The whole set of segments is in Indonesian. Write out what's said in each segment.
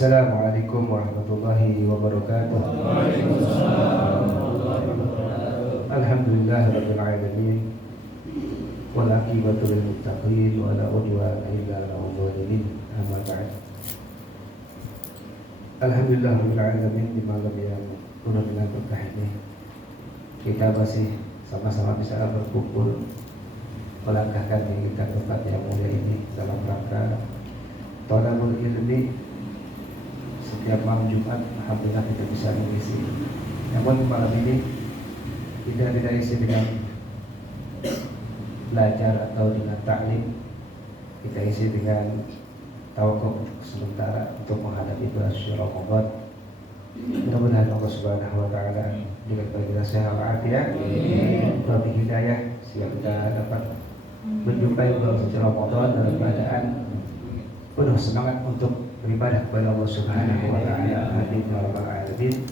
Assalamualaikum warahmatullahi wabarakatuh. Alhamdulillah rabbil alamin. Wal aqibatu lil muttaqin wa la udwana illa 'alal zalimin. Amma ba'd. Alhamdulillah rabbil alamin di malam yang penuh dengan berkah ini. Kita masih sama-sama bisa berkumpul melangkahkan diri ke tempat yang mulia ini dalam rangka thalabul ilmi. Setiap malam Jumat, alhamdulillah kita bisa mengisi. Namun malam ini kita tidak isi dengan belajar atau dengan taklim. Kita isi dengan tawakuf sementara untuk menghadapi bulan suci Ramadan. Mudah-mudahan Allah Subhanahu wa taala diberikan kita sehat walafiat, beri hidayah sehingga kita dapat menjumpai bulan suci Ramadan dalam keadaan penuh semangat untuk beribadah kepada Allah Subhanahu wa taala. Amin ya rabbal alamin.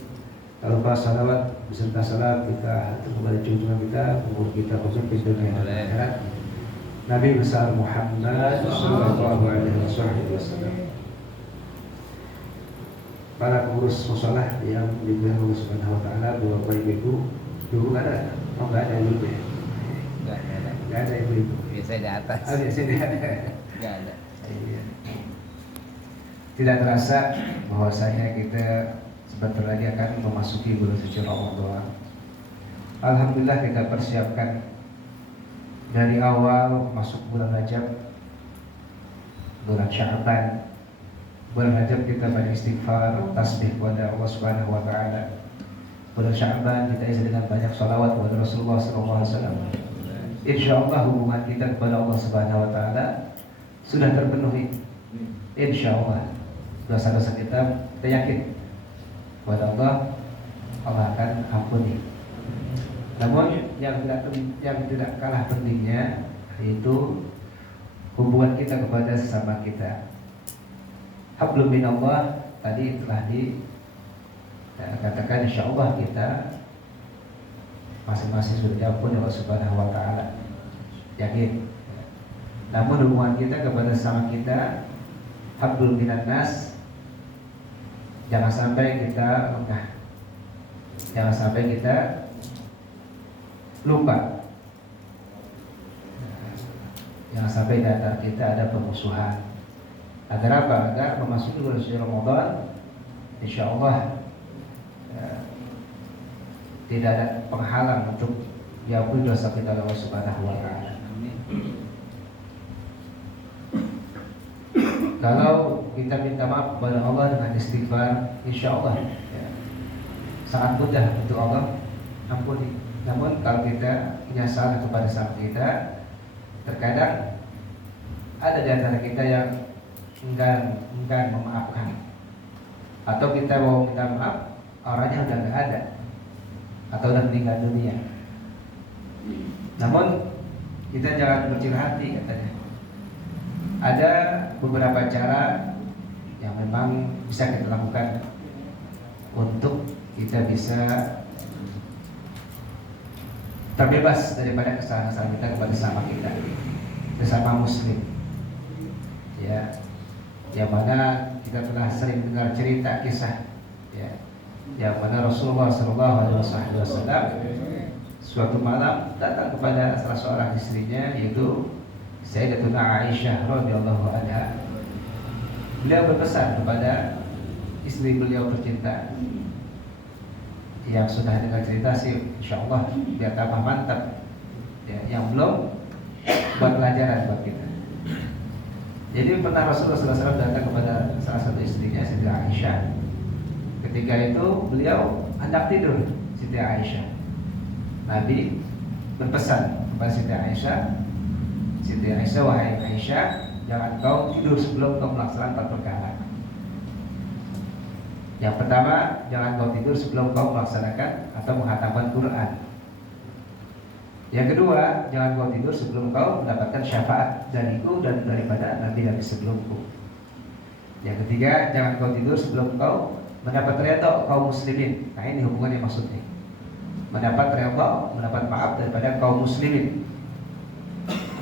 Kalau pas salawat beserta salam kita kepada junjungan kita, umur kita khusus di dunia dan akhirat, Nabi besar Muhammad sallallahu alaihi wasallam. Para pengurus musholah yang dimuliakan Allah Subhanahu wa taala, Bapak Ibu, dulu ada, oh enggak ada dulu ya? Enggak ada ibu-ibu. Biasanya di atas. Oh, biasanya di atas. Enggak ada. Iya. Tidak terasa bahwasanya kita sebentar lagi akan memasuki bulan suci Ramadan. Alhamdulillah kita persiapkan dari awal masuk bulan Rajab, bulan Sya'ban. Bulan Rajab kita beristighfar, tasbih kepada Allah Subhanahu wa taala. Bulan Sya'ban kita isi dengan banyak salawat kepada Rasulullah sallallahu alaihi wasallam. Insyaallah hubungan kita kepada Allah Subhanahu wa taala sudah terpenuhi. Insyaallah dosa-dosa kita yakin kepada Allah akan ampuni. Namun yang tidak kalah pentingnya yaitu hubungan kita kepada sesama kita. Hablum minallah tadi telah dikatakan insyaallah kita masing-masing sudah diampuni Allah Subhanahu wa taala. Yakin. Namun hubungan kita kepada sesama kita hablum minan nas. Jangan sampai kita lengah. Jangan sampai kita lupa. Jangan sampai di antara kita ada permusuhan. Agar apa? Agar memasuki bulan suci Ramadan, insyaallah tidak ada penghalang untuk diampuni dosa kita oleh Allah Subhanahu wa taala. Kalau kita minta maaf kepada Allah dengan istighfar, insya Allah sangat mudah untuk Allah ampuni. Namun kalau kita punya salah kepada sama kita, terkadang ada di antara kita yang enggan memaafkan, atau kita mau minta maaf orangnya udah nggak ada atau udah meninggal dunia. Namun kita jangan berkecil hati katanya. Ada beberapa cara yang memang bisa kita lakukan untuk kita bisa terbebas daripada kesalahan-kesalahan kita kepada sesama kita, sesama muslim. Ya, yang mana kita telah sering dengar cerita kisah, ya, yang mana Rasulullah SAW suatu malam datang kepada salah seorang istrinya yaitu Sayyidatuna Aisyah radhiyallahu anha. Beliau berpesan kepada istri beliau tercinta yang sudah dengar cerita sih, insyaallah biar tambah mantap. Ya, yang belum buat pelajaran buat kita. Jadi pernah Rasulullah SAW datang kepada salah satu istrinya, Siti Aisyah. Ketika itu beliau hendak tidur, Siti Aisyah. Nabi berpesan kepada Siti Aisyah, Siti Aisyah, wahai Aisyah, jangan kau tidur sebelum kau melaksanakan 4 perkara. Yang pertama, jangan kau tidur sebelum kau melaksanakan atau menghatamkan Quran. Yang kedua, jangan kau tidur sebelum kau mendapatkan syafaat dariku dan daripada nabi-nabi sebelumku. Yang ketiga, jangan kau tidur sebelum kau mendapat redha kaum muslimin. Nah, ini hubungannya maksudnya. Mendapat redha, mendapat maaf daripada kaum muslimin.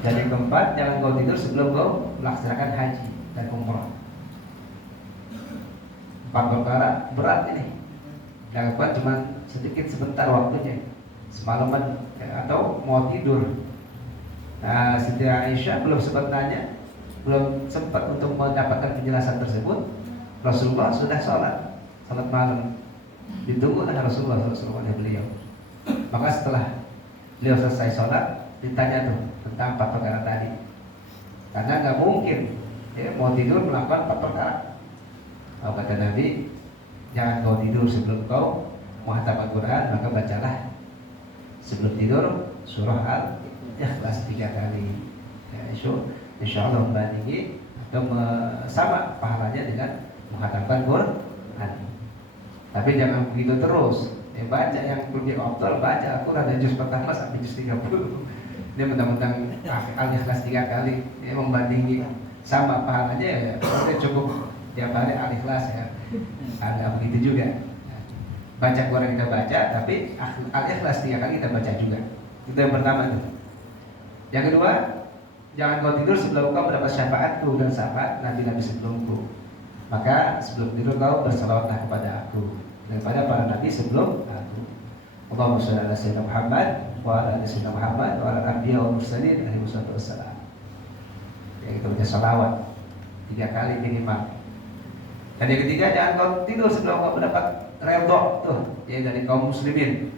Dan yang keempat, jangan kau tidur sebelum kau melaksanakan haji dan umrah. 4 perkara berat ini. Jangan kuat cuma sedikit sebentar waktunya, semalaman atau mau tidur. Nah, Siti Aisyah belum sempat nanya, belum sempat untuk mendapatkan penjelasan tersebut. Rasulullah sudah sholat malam. Ditunggu oleh Rasulullah oleh beliau. Maka setelah beliau selesai sholat, ditanya tuh tentang 4 perkara tadi. Karena nggak mungkin ya, mau tidur melakukan 4 perkara. Kalau kata Nabi, jangan kau tidur sebelum kau menghatam Al-Quran, maka bacalah sebelum tidur surah Al-Ikhlas 3 kali. Ya, insya Allah membandingi atau sama pahalanya dengan menghatamkan Quran. Tapi jangan begitu terus. Ya, baca yang lebih optimal, baca Al-Quran dari juz pertama sampai juz 30. Dia mentang-mentang Al-Ikhlas 3 kali, dia membandingi sama pahalanya, ya cukup tiap hari Al-Ikhlas ya. Enggak begitu juga. Baca Quran kita baca, tapi Al-Ikhlas 3 kali kita baca juga. Itu yang pertama tuh. Yang kedua, jangan kau tidur sebelum kau mendapat syafaatku dan syafaat nabi-nabi sebelumku. Maka sebelum tidur kau bersalawatlah kepada aku dan pada para nabi sebelum aku. Allahumma shalli ala sayyidina Muhammad wa ala ali sayyidina Muhammad wa ala anbiya wal mursalin alaihi wassalam. Ya, kita baca salawat 3 kali minimal. Dan yang ketiga, jangan kau tidur sebelum kau mendapat redha tuh, ya dari kaum muslimin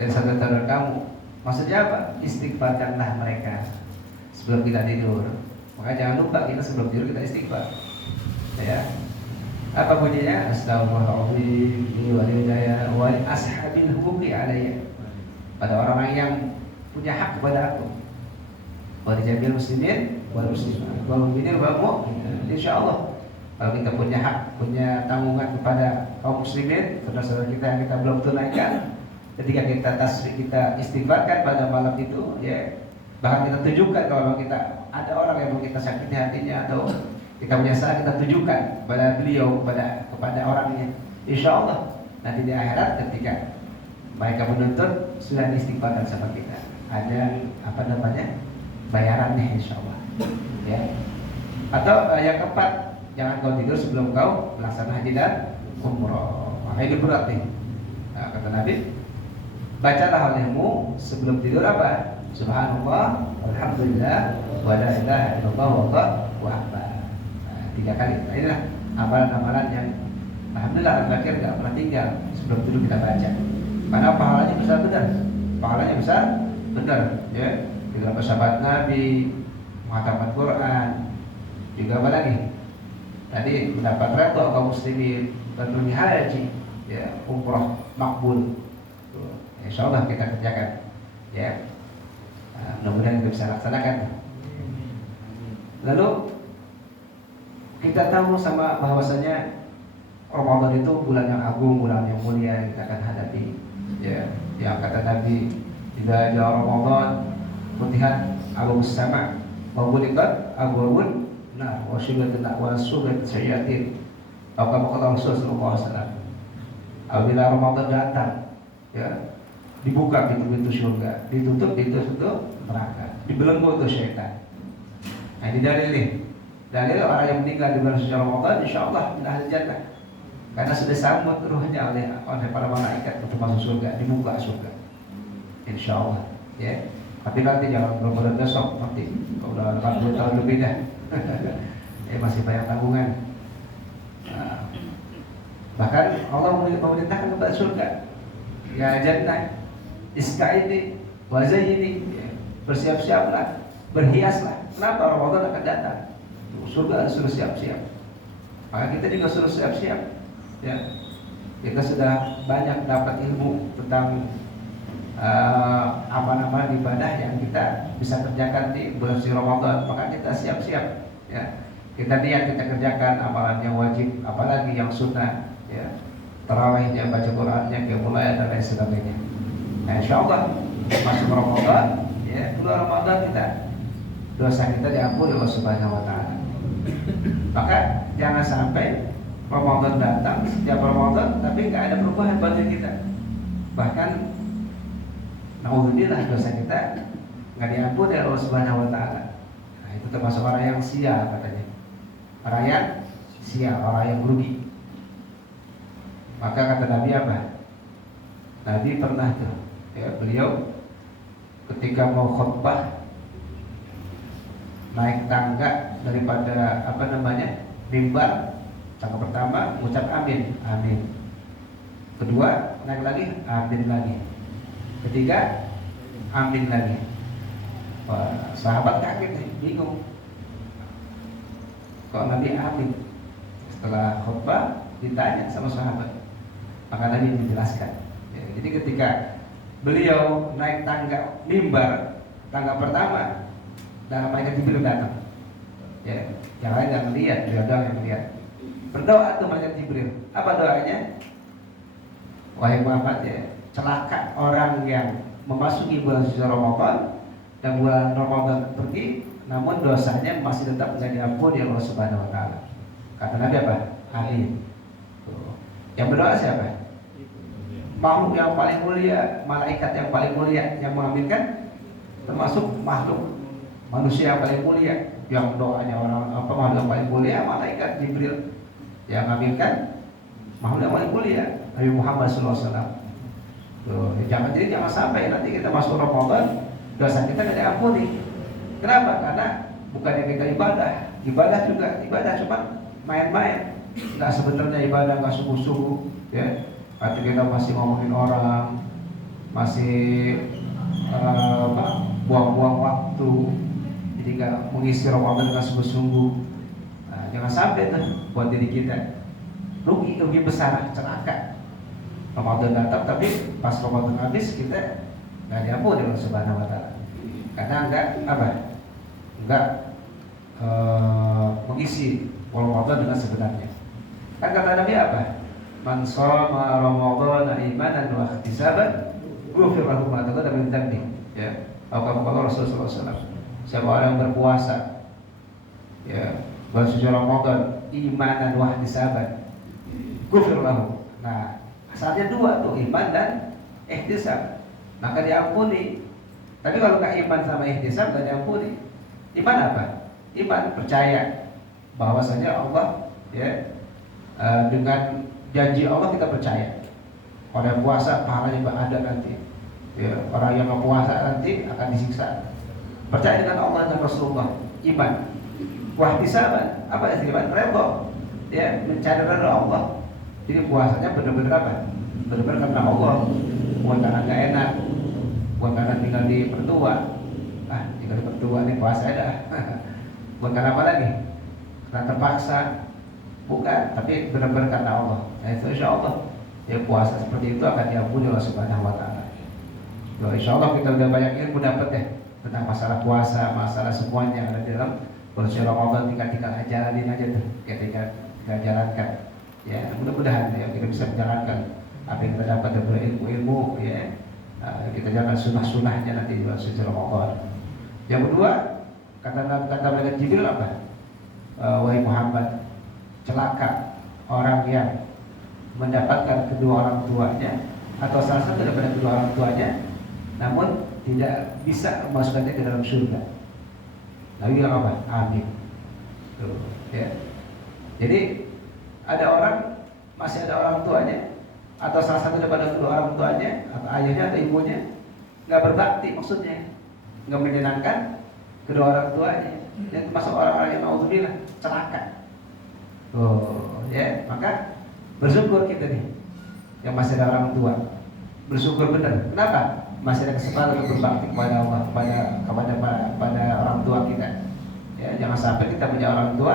dan saudara-saudara kamu. Maksudnya apa? Istighfarkanlah mereka sebelum kita tidur. Maka jangan lupa kita sebelum tidur kita istighfar. Ya. Apa bunyinya? Astaghfirullahaladzim wa lidaya wa li ashabil huquqi alayya. Pada orang yang punya hak kepada aku. Wa li jamil muslimin wal muslimat wal mu'minin wal mu'minat. Insyaallah kalau kita punya hak, punya tanggungan kepada kaum muslimin, saudara-saudara kita yang kita belum tunaikan, ketika kita tasbih, kita istighfarkan pada malam itu, ya, bahkan kita tunjukkan kalau kita ada orang yang mau kita sakiti hatinya atau kita punya salah, kita tunjukkan kepada beliau, kepada orangnya. Insya Allah nanti di akhirat ketika mereka menuntut sudah diistighfarkan sama kita, ada bayarannya insya Allah. Ya. Atau yang keempat, jangan kau tidur sebelum kau melaksanakan haji dan umroh. Maka ini berat nih. Nah, kata Nabi, bacalah olehmu sebelum tidur apa? Subhanallah, alhamdulillah, wa la ilaha illallah, wallahu akbar. 3 kali. Nah, inilah amalan-amalan yang alhamdulillah Al-Bakir tidak pernah tinggal sebelum tidur kita baca. Karena pahalanya besar benar. Pahalanya besar benar. Ya, kita dapat sahabat Nabi, menghafalkan Quran, juga apa lagi? Tadi mendapat redha kaum muslimin, berpergi haji, ya, umrah makbul. Insyaallah kita kerjakan, ya. Mudah-mudahan kita bisa laksanakan. Lalu kita tahu sama bahwasanya Ramadan itu bulan yang agung, bulan yang mulia yang kita akan hadapi. Ya, yang kata Nabi, "Idza jaa Ramadan, futihat abwaabus sama' wa ghuliqat abwaabun nar wa syughat syayatin." Apa kata Rasulullah sallallahu alaihi wasallam? Apabila Ramadan datang, ya, dibuka pintu-pintu surga, ditutup pintu neraka, dibelenggu itu syaitan. Nah, ini dalil nih. Dalil orang yang meninggal di bulan suci Ramadan insyaallah min ahli jannah. Karena sudah sambut ruhnya oleh para malaikat untuk masuk surga, dibuka surga. Insyaallah, ya. Tapi nanti jangan Ramadan besok, nanti kalau udah 40 tahun lebih dah. Masih banyak tanggungan. Nah, bahkan Allah memerintahkan kepada surga, ya jannah, ista'ini wa zayyini, bersiap-siaplah, berhiaslah. Kenapa? Ramadan akan datang. Surga suruh siap-siap. Maka kita juga suruh siap-siap. Ya, kita sudah banyak dapat ilmu tentang amalan-amalan ibadah yang kita bisa kerjakan di bulan suci Ramadan. Maka kita siap-siap. Ya, kita niat kita kerjakan amalan yang wajib, apalagi yang sunnah. Ya, tarawihnya, baca Qurannya, qiyamul dan lain sebagainya. Nah, insyaallah masuk Ramadan, ya, bulan Ramadan kita dosa kita diampuni oleh Allah Subhanahu wa taala. Maka jangan sampai Ramadan datang setiap Ramadan tapi nggak ada perubahan batin kita. Bahkan naudzubillah dosa kita nggak diampuni oleh Allah Subhanahu wa taala. Nah, itu termasuk orang yang sial katanya. Orang yang sial, orang yang rugi. Maka kata Nabi apa? Nabi pernah tuh, ya, beliau ketika mau khutbah naik tangga daripada mimbar. Tangga pertama ucap amin, amin. Kedua naik lagi, amin lagi. Ketiga, amin lagi. Wah, sahabat kaget nih, bingung. Kok Nabi amin? Setelah khutbah ditanya sama sahabat, maka Nabi menjelaskan. Ya, jadi ketika beliau naik tangga mimbar, tangga pertama, dan malaikat Jibril datang. Ya, yang lain yang melihat, beliau doang yang melihat. Berdoa tuh malaikat Jibril. Apa doanya? Wahai Muhammad, ya, celaka orang yang memasuki bulan suci Ramadan dan bulan Ramadan pergi, namun dosanya masih tetap tidak diampuni Allah Subhanahu Wa Taala. Kata Nabi apa? Amin. Yang berdoa siapa? Makhluk yang paling mulia, malaikat yang paling mulia yang mengaminkan, termasuk makhluk manusia yang paling mulia, yang doanya makhluk yang paling mulia, malaikat Jibril yang mengaminkan, makhluk yang paling mulia Nabi Muhammad SAW. Jangan sampai nanti kita masuk Ramadan dosa kita tidak diampuni. Kenapa? Karena bukannya kita ibadah juga ibadah, cuma main-main, nggak sebenarnya ibadah, nggak sungguh-sungguh, ya. Artinya kita masih ngomongin orang, masih buang-buang waktu, jadi nggak mengisi Ramadan dengan sungguh-sungguh. Nah, jangan sampai tuh buat diri kita rugi besar, celaka. Ramadan datang tapi pas Ramadan habis kita nggak diampuni oleh Subhanahu Wa Taala karena nggak mengisi Ramadan dengan sebenarnya. Kan kata Nabi apa? Man shoma Ramadhana imanan wa ihtisaban ghufira lahu ma taqaddama min dhanbi. Ya, atau kata Rasulullah SAW. Siapa orang yang berpuasa, ya, bulan suci Ramadan imanan wa ihtisaban ghufira lahu. Nah, asalnya dua tuh, iman dan ihtisab, maka diampuni. Tapi kalau nggak iman sama ihtisab nggak diampuni. Iman apa? Iman percaya bahwasanya Allah, ya, dengan janji Allah kita percaya. Orang yang puasa pahalanya ada nanti, ya, orang yang nggak puasa nanti akan disiksa. Percaya dengan Allah dan Rasulullah, iman. Wahtisaban, apa ya iman? Redha, ya, mencari redha Allah. Jadi puasanya benar-benar apa? Benar-benar karena Allah, bukan karena nggak enak, bukan karena tinggal di mertua. Tinggal di mertua nih puasa dah. Bukan karena apa lagi? Karena terpaksa, bukan, tapi benar-benar karena Allah. Nah, itu insya Allah, ya, puasa seperti itu akan diampuni oleh Subhanahu Wa Taala. Insya Allah kita udah banyak ilmu dapat ya tentang masalah puasa, masalah semuanya yang ada di dalam bulan Ramadan. Tinggal jalanin aja tuh, tinggal jalankan. Ya, mudah-mudahan ya kita bisa menjalankan apa yang kita dapat dari ilmu-ilmu, ya. Kita jalankan sunnah-sunnahnya nanti di bulan suci Ramadan. Yang kedua, kata malaikat Jibril apa? Wahai Muhammad, celaka orang yang mendapatkan kedua orang tuanya atau salah satu daripada kedua orang tuanya, namun tidak bisa memasukkannya ke dalam surga. Nabi bilang apa? Amin. Tuh, ya. Jadi ada orang, masih ada orang tuanya atau salah satu daripada kedua orang tuanya atau ayahnya atau ibunya nggak berbakti, maksudnya nggak menyenangkan kedua orang tuanya, dan termasuk orang-orang yang naudzubillah celaka. Ya, maka bersyukur kita nih yang masih ada orang tua, bersyukur benar. Kenapa? Masih ada kesempatan untuk berbakti kepada Allah, kepada orang tua kita. Ya, jangan sampai kita punya orang tua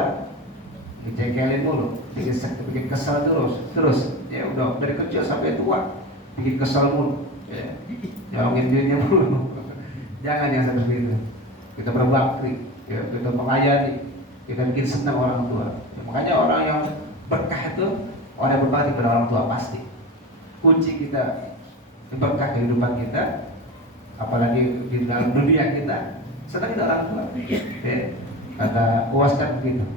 dicekelin mulu, bikin kesal terus. Ya udah dari kecil sampai tua bikin kesal mulu. Ya, nyolongin duitnya mulu. Jangan yang seperti itu. Kita berbakti, ya, kita melayani, kita bikin senang orang tua. Ya, makanya orang yang berkah itu orang yang berbakti kepada orang tua pasti. Kunci kita berkah kehidupan kita, apalagi di dalam dunia kita, senang kita orang tua. Ya, kata Uwas kan begitu.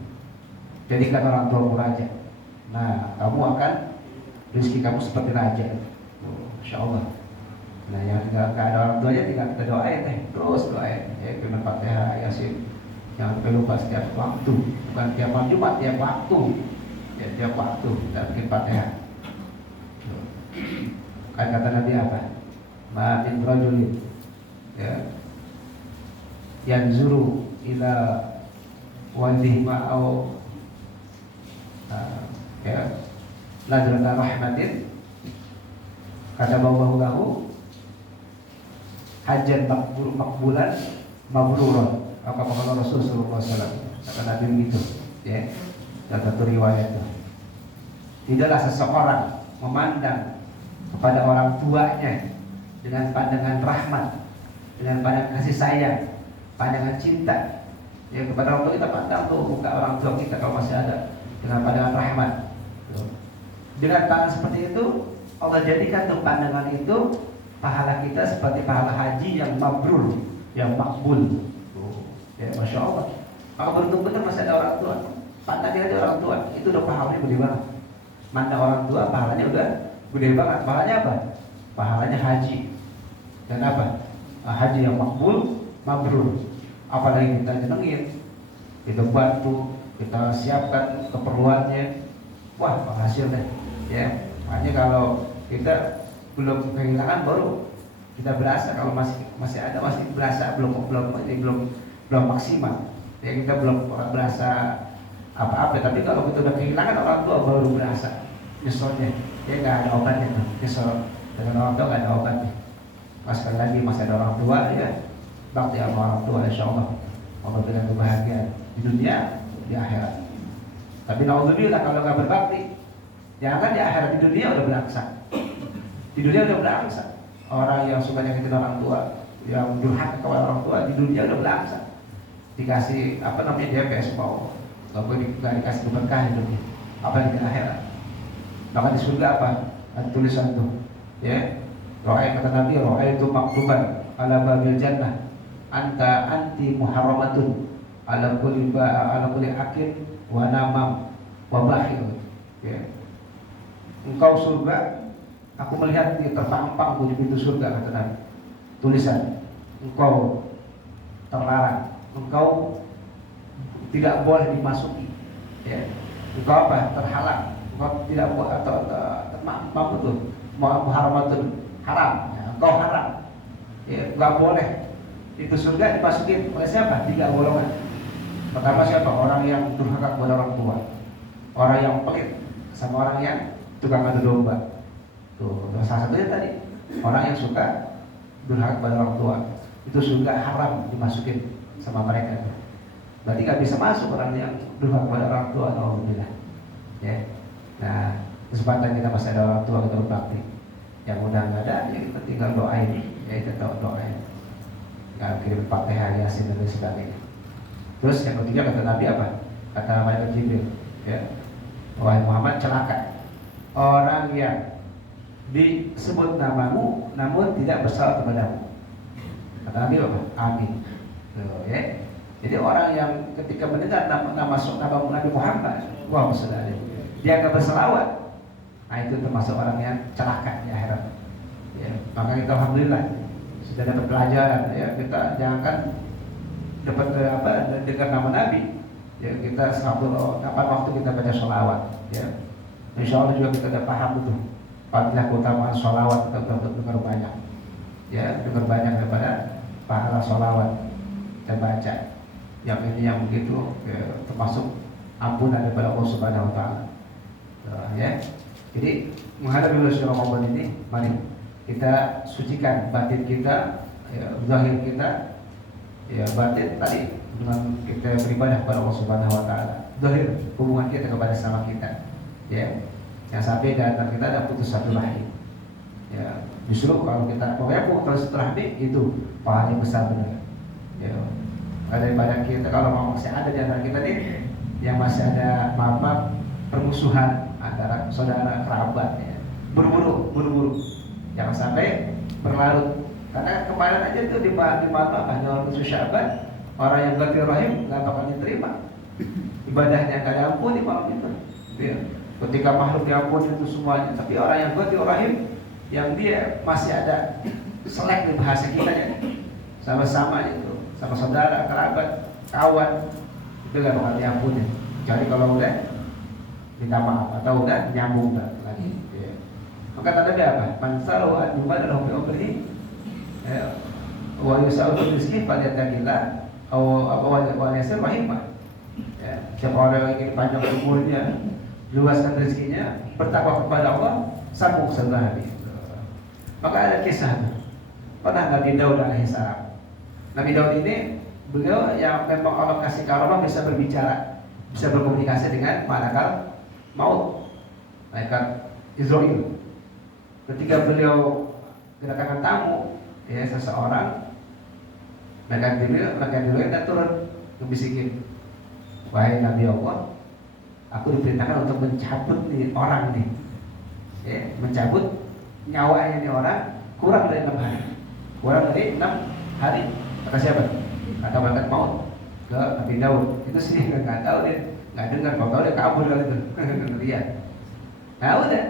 Jadikan orang tuamu raja. Nah, kamu akan rezeki kamu seperti raja. Insya Allah. Nah, yang tinggal nggak ada orang tuanya tinggal kita doain terus doain. Ya, firman Fatihah, Yasin. Jangan lupa setiap waktu, bukan tiap malam Jumat, tiap waktu. Ya, tiap waktu kita bikin Fatihah. Kata Nabi apa? Ma min rajulin ya yanzuru ila wajhi ma'au ya nadrata rahmatin kata bawahu lahu hajjan makbulan mabruran. Apa kata Rasulullah SAW? Kata Nabi begitu ya. Dan satu riwayat itu, tidaklah seseorang memandang kepada orang tuanya dengan pandangan rahmat, dengan pandangan kasih sayang, pandangan cinta. Ya, kepada orang tua kita pandang tuh muka orang tua kita kalau masih ada dengan pandangan rahmat. Dengan pandangan seperti itu, Allah jadikan tuh pandangan itu pahala kita seperti pahala haji yang mabrur, yang makbul. Ya, Masya Allah. Maka beruntung benar masih ada orang tua. Pandangnya ada orang tua, itu udah pahalanya gede banget. Mandang orang tua, pahalanya udah gede banget. Pahalanya apa? Pahalanya haji. Dan apa? Haji yang makbul, mabrur. Apalagi kita jenengin, kita bantu, kita siapkan keperluannya. Wah, penghasil deh. Ya, makanya kalau kita belum kehilangan baru kita berasa. Kalau masih ada, masih berasa belum maksimal. Ya, kita belum berasa apa-apa. Tapi kalau kita udah kehilangan orang tua baru berasa nyeselnya. Ya nggak ada obatnya tuh. Nyesel dengan orang tua nggak ada obatnya. Sekali lagi masih ada orang tua ya. Bakti sama orang tua, insya Allah Allah berikan kebahagiaan di dunia, di akhirat. Tapi naudzubillah kalau nggak berbakti, jangan di akhirat, di dunia udah berangsang. Di dunia udah berangsang. Orang yang suka nyakitin orang tua, yang durhaka kepada orang tua, di dunia udah berangsang. Dikasih apa namanya DPS mau, nggak dikasih berkah hidupnya. Apa di akhirat? Maka di surga apa? Ada tulisan tuh, ya. Ro'ay kata Nabi, ro'ay itu maktuban ala babil jannah. Anta anti muharramatun ala kulli akil wa namam wa bakhil. Ya. Engkau surga, aku melihat di terpampang di pintu surga kata Nabi. Tulisan, engkau terlarang, engkau tidak boleh dimasuki. Ya. Engkau apa? Terhalang. Engkau tidak boleh atau muharramatun haram. Ya. Engkau haram. Ya, enggak boleh. Itu surga dimasukin oleh siapa? 3 golongan. Pertama siapa? Orang yang durhaka kepada orang tua, orang yang pelit, sama orang yang tukang adu domba. Tuh, salah satunya tadi orang yang suka durhaka kepada orang tua. Itu surga haram dimasukin sama mereka. Berarti nggak bisa masuk orang yang durhaka kepada orang tua. Alhamdulillah. Ya. Nah, kesempatan kita masih ada orang tua kita berbakti. Yang udah nggak ada, ya kita tinggal doain. Ya kita doain. Kirim Fatihah, Yasin dan sebagainya. Terus yang ketiga kata Nabi apa? Kata Malaikat Jibril, ya, wahai Muhammad, celaka orang yang disebut namamu namun tidak bersalat kepadamu. Kata Nabi apa? Amin. Tuh, ya. Jadi orang yang ketika mendengar nama Nabi Muhammad, wah saudara, dia nggak berselawat, nah itu termasuk orang yang celaka di akhirat. Ya, maka kita alhamdulillah sudah dapat pelajaran ya, kita jangan dapat dengar nama Nabi ya, kita kapan waktu kita baca sholawat ya, insya Allah juga kita udah paham itu fadilah keutamaan sholawat. Kita udah dengar banyak ya, dengar banyak daripada pahala sholawat kita baca yang ini yang begitu ya, termasuk ampunan daripada Allah Subhanahu Wa Taala ya. Jadi menghadapi bulan Ramadan ini, mari kita sucikan batin kita, ya, zahir kita, ya batin tadi dengan kita beribadah kepada Allah Subhanahu Wa Taala. Zahir hubungan kita kepada sama kita, ya. Yang sampai dan kita ada putus satu rahim. Ya, justru kalau kita pokoknya putus rahim itu pahalanya besar benar. Ya, daripada kita kalau masih ada di antara kita nih yang masih ada maaf permusuhan antara saudara kerabat, ya. Buru-buru. Jangan sampai berlarut. Karena kemarin aja tuh di malam hanya orang Syaban, orang yang ganti rahim nggak bakal diterima. Ibadahnya nggak diampuni di malam itu. Ya. Ketika makhluk diampuni itu semuanya, tapi orang yang ganti rahim, yang dia masih ada selek di bahasa kita ya, sama-sama itu, sama saudara, kerabat, kawan, itu nggak bakal diampuni. Jadi kalau udah minta maaf atau udah nyambung lagi. Ya. Maka kata Nabi apa? Man salahu an yubadalahu fi umrihi wa yusa'u fi rizqihi falyattaqillah wa yasir rahimah. Ya, siapa orang yang ingin panjang umurnya, luaskan rezekinya, bertakwa kepada Allah, sambung silaturahmi. Maka ada kisah pernah Nabi Daud alaihissalam. Nabi Daud ini beliau yang memang Allah kasih karamah bisa berbicara, bisa berkomunikasi dengan malaikat maut, malaikat Israel. Ketika beliau kedatangan tamu, ya seseorang, malaikat Jibril dan turun membisikin, wahai Nabi Allah, aku diperintahkan untuk mencabut nih orang nih, ya, mencabut nyawanya nih orang kurang dari 6 hari, kurang dari 6 hari. Kata siapa? Kata malaikat maut ke Nabi Daud. Itu sih nggak tahu dia, nggak dengar, kalau tahu dia kabur kali itu. Lihat. Nah udah,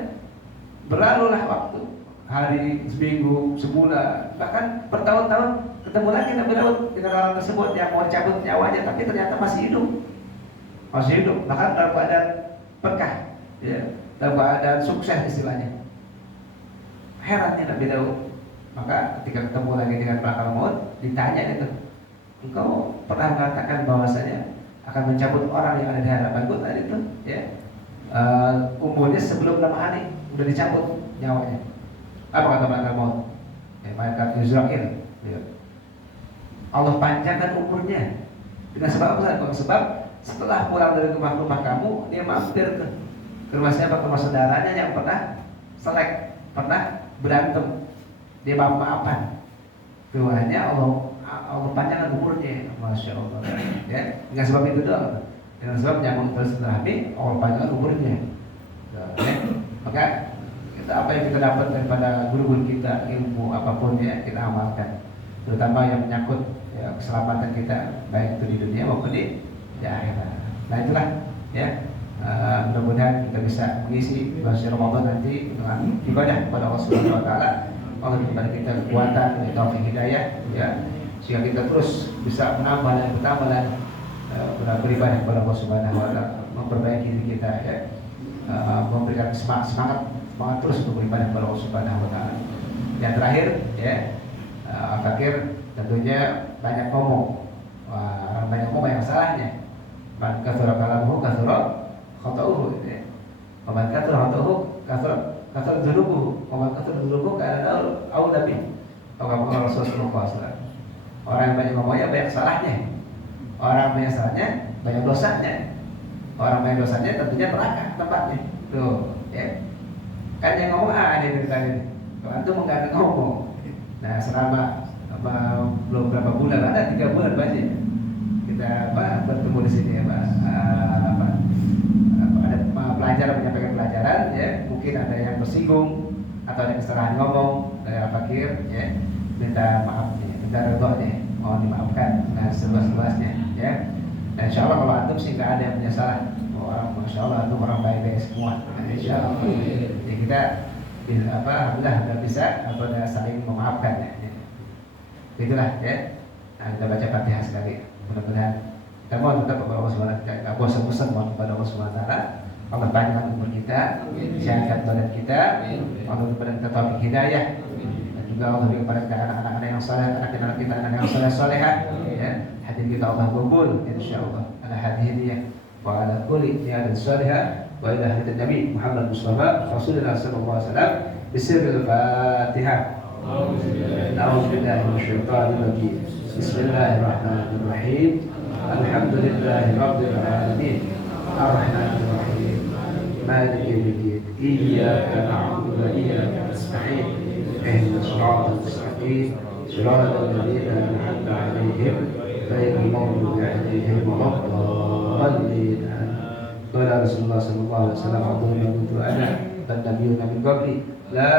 berlalulah waktu, hari, seminggu, sebulan, bahkan bertahun-tahun, ketemu lagi Nabi Daud dengan orang tersebut yang mau cabut nyawanya, tapi ternyata masih hidup. Masih hidup, bahkan dalam keadaan berkah, ya, dalam keadaan sukses istilahnya. Herannya Nabi Daud. Maka ketika ketemu lagi dengan malaikat maut, ditanya itu, engkau pernah mengatakan bahwasanya akan mencabut orang yang ada di hadapanku tadi itu, ya, umurnya sebelum 6 hari udah dicabut nyawanya. Apa kata malaikat maut? Ya, malaikat Israel. Ya. Allah panjangkan umurnya. Dengan sebab apa? Dengan sebab setelah pulang dari rumah kamu, dia mampir ke rumah siapa? Ke rumah saudaranya yang pernah selek, pernah berantem. Dia maaf-maafan. Doanya Allah panjangkan umurnya, masya Allah. Ya, dengan sebab itu doang. Dengan sebab nyambung silaturahmi, Allah panjangkan umurnya. Ya. Maka kita, apa yang kita dapat daripada guru-guru kita, ilmu apapun ya kita amalkan. Terutama yang menyangkut ya, keselamatan kita, baik itu di dunia maupun di akhirat. Nah itulah ya. Mudah-mudahan kita bisa mengisi bulan Ramadan nanti dengan ibadah kepada Allah Subhanahu Wa Taala. Allah kepada kita kekuatan, taufik hidayah, ya, sehingga kita terus bisa menambah dan bertambah dan beribadah kepada Allah Subhanahu Wa Taala, memperbaiki diri kita, ya, memberikan semangat terus untuk beribadah kepada Allah Subhanahu Wa Taala. Yang terakhir, ya, fakir tentunya banyak ngomong, orang banyak ngomong yang salahnya. Man katsura kalamuhu katsura khata'uhu, ya. Man katsura khata'uhu katsura dzunubuhu, man katsura dzunubuhu kana au nabi. Kalau Rasulullah SAW, orang yang banyak ngomongnya banyak salahnya. Orang banyak salahnya banyak dosanya. Orang banyak dosanya tentunya neraka tempatnya. Tuh, ya. Kan yang ngomong ada yang tadi. Kalau antum enggak ngomong. Nah, selama belum berapa bulan, ada 3 bulan banyak kita bertemu di sini ya, Pak. Ada pelajaran menyampaikan pelajaran, ya, mungkin ada yang tersinggung atau ada kesalahan ngomong dari fakir, ya, minta maaf, ya, minta redhonya, mohon dimaafkan dengan seluas-luasnya, ya. Dan insya Allah kalau antum sih nggak ada yang punya salah, masya Allah antum orang baik-baik semua, insya Allah. Jadi kita alhamdulillah bisa saling memaafkan, ya. Itulah, ya. Nah, kita baca Fatihah sekali. Mudah-mudahan kita mohon tetap kepada Allah Subhanahu wa taala, enggak bosan-bosan mohon kepada Allah Subhanahu wa taala. Allah panjangkan umur kita, sehatkan badan kita, Allah berikan kita taufik hidayah, dan juga Allah berikan kepada kita anak-anak yang saleh, anak-anak kita anak yang saleh-salehah, ya. Hadir kita Allah kabul insyaallah. Ala hadhihi wa ala kulli niyatin salihah wa ila hadith Nabi Muhammad Mustafa Rasulullah sallallahu alaihi wasallam bisirril Fatihah. أعوذ بالله من الشيطان الرجيم بسم الله الرحمن الرحيم الحمد لله رب العالمين الرحمن الرحيم مالك يوم الدين إياك نعبد وإياك نستعين اهدنا الصراط المستقيم صراط الذين أنعمت عليهم غير المغضوب عليهم ولا الضالين. قال رسول الله صلى الله عليه وسلم أفضل ما كنت أنا والنبيون من قبلي لا